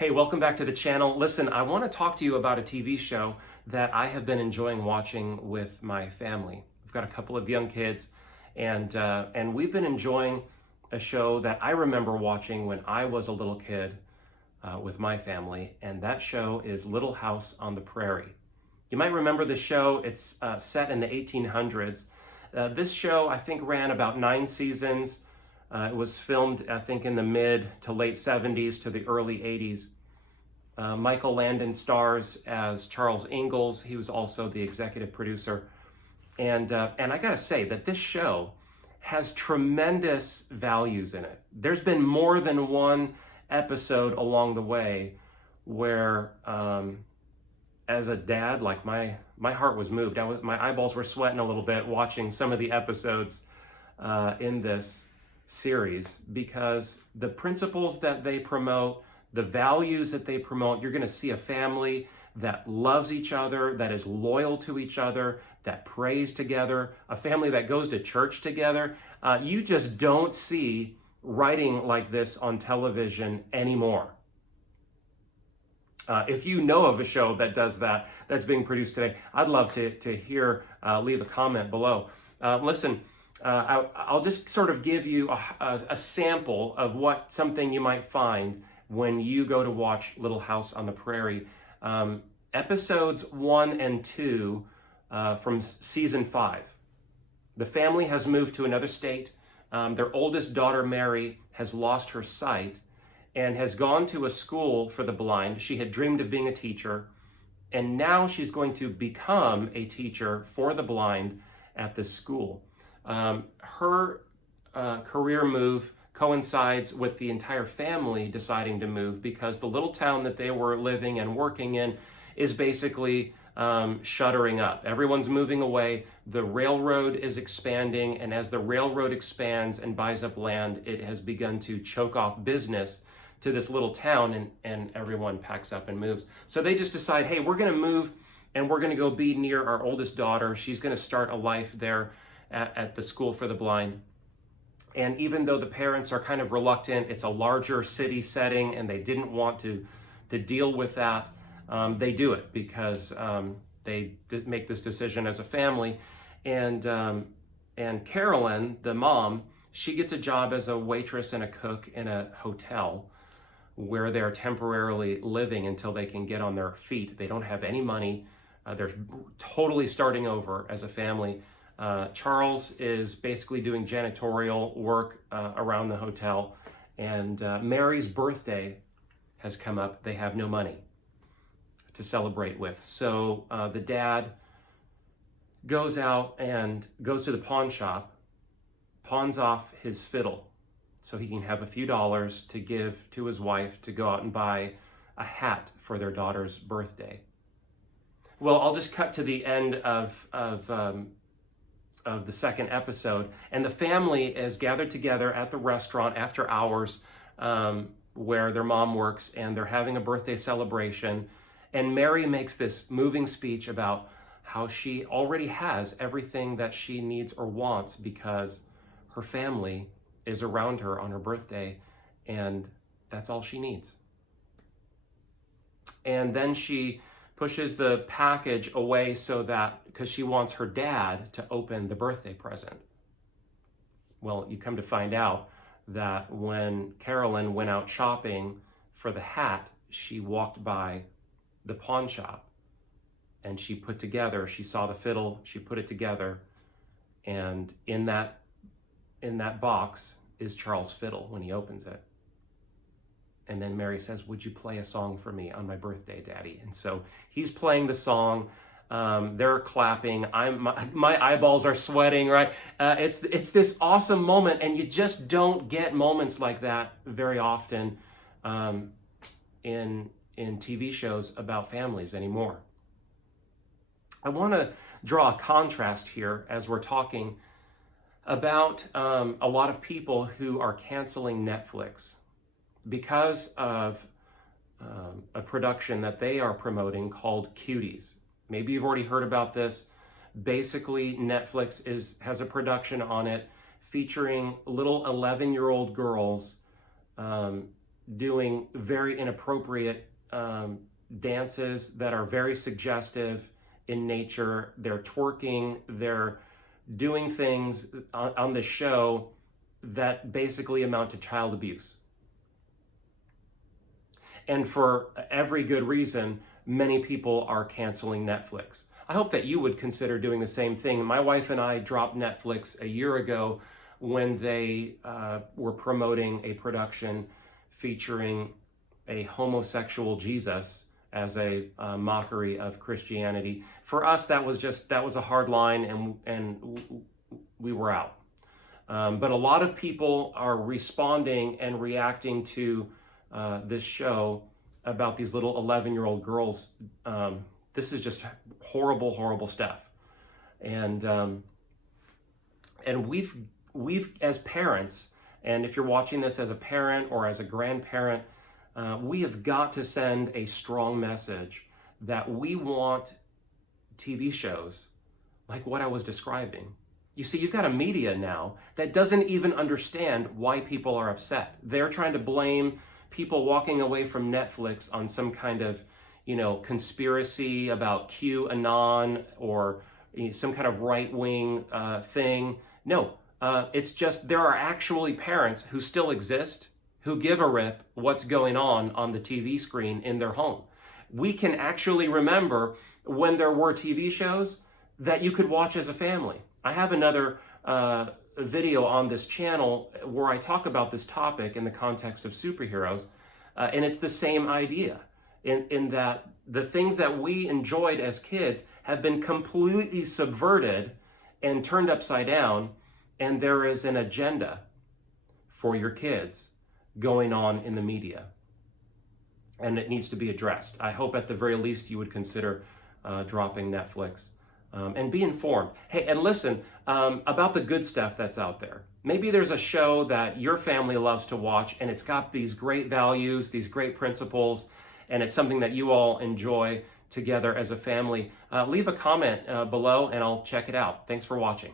Hey, welcome back to the channel. Listen, I want to talk to you about a TV show that I have been enjoying watching with my family. We've got a couple of young kids, and we've been enjoying a show that I remember watching when I was a little kid with my family, and that show is Little House on the Prairie. You might remember the show. It's set in the 1800s. This show, I think, ran about 9 seasons. It was filmed, I think, in the mid to late 70s to the early 80s. Michael Landon stars as Charles Ingalls. He was also the executive producer. And I gotta say that this show has tremendous values in it. There's been more than one episode along the way where, as a dad, like my heart was moved. My eyeballs were sweating a little bit watching some of the episodes in this series, because the principles that they promote, the values that they promote, you're going to see a family that loves each other, that is loyal to each other, that prays together, a family that goes to church together. You just don't see writing like this on television anymore. If you know of a show that does that, that's being produced today, I'd love to hear, leave a comment below. Listen, I'll just sort of give you a sample of something you might find when you go to watch Little House on the Prairie. Episodes 1 and 2 from season 5. The family has moved to another state. Their oldest daughter, Mary, has lost her sight and has gone to a school for the blind. She had dreamed of being a teacher, and now she's going to become a teacher for the blind at this school. Her career move coincides with the entire family deciding to move, because the little town that they were living and working in is basically shuttering up. Everyone's moving away. The railroad is expanding, and as the railroad expands and buys up land, it has begun to choke off business to this little town, and everyone packs up and moves. So they just decide, hey, we're going to move, and we're going to go be near our oldest daughter. She's going to start a life there at the school for the blind. And even though the parents are kind of reluctant, it's a larger city setting, and they didn't want to deal with that, they do it because they did make this decision as a family. And Carolyn, the mom, she gets a job as a waitress and a cook in a hotel where they're temporarily living until they can get on their feet. They don't have any money. They're totally starting over as a family. Charles is basically doing janitorial work around the hotel, and Mary's birthday has come up. They have no money to celebrate with. So the dad goes out and goes to the pawn shop, pawns off his fiddle so he can have a few dollars to give to his wife to go out and buy a hat for their daughter's birthday. Well, I'll just cut to the end of the second episode, and the family is gathered together at the restaurant after hours where their mom works, and they're having a birthday celebration. And Mary makes this moving speech about how she already has everything that she needs or wants because her family is around her on her birthday, and that's all she needs. And then she pushes the package away because she wants her dad to open the birthday present. Well, you come to find out that when Carolyn went out shopping for the hat, she walked by the pawn shop, and she saw the fiddle, she put it together, and in that box is Charles' fiddle when he opens it. And then Mary says, "Would you play a song for me on my birthday, Daddy?" And so he's playing the song. They're clapping. My eyeballs are sweating, right? It's this awesome moment, and you just don't get moments like that very often in TV shows about families anymore. I want to draw a contrast here as we're talking about a lot of people who are canceling Netflix because of a production that they are promoting called Cuties. Maybe you've already heard about this. Basically, Netflix has a production on it featuring little 11-year-old girls doing very inappropriate dances that are very suggestive in nature. They're twerking, they're doing things on the show that basically amount to child abuse. And for every good reason, many people are canceling Netflix. I hope that you would consider doing the same thing. My wife and I dropped Netflix a year ago when they were promoting a production featuring a homosexual Jesus as a mockery of Christianity. For us, that was a hard line, and we were out. But a lot of people are responding and reacting to this show about these little 11-year-old girls. This is just horrible, horrible stuff. And we've as parents, and if you're watching this as a parent or as a grandparent, we have got to send a strong message that we want TV shows like what I was describing. You see, you've got a media now that doesn't even understand why people are upset. They're trying to blame people walking away from Netflix on some kind of, conspiracy about QAnon or some kind of right-wing thing. No, it's just there are actually parents who still exist who give a rip what's going on the TV screen in their home. We can actually remember when there were TV shows that you could watch as a family. I have another video on this channel where I talk about this topic in the context of superheroes, and it's the same idea in that the things that we enjoyed as kids have been completely subverted and turned upside down, and there is an agenda for your kids going on in the media, and it needs to be addressed. I hope at the very least you would consider dropping Netflix. And be informed. Hey, and listen about the good stuff that's out there. Maybe there's a show that your family loves to watch, and it's got these great values, these great principles, and it's something that you all enjoy together as a family. Leave a comment below, and I'll check it out. Thanks for watching.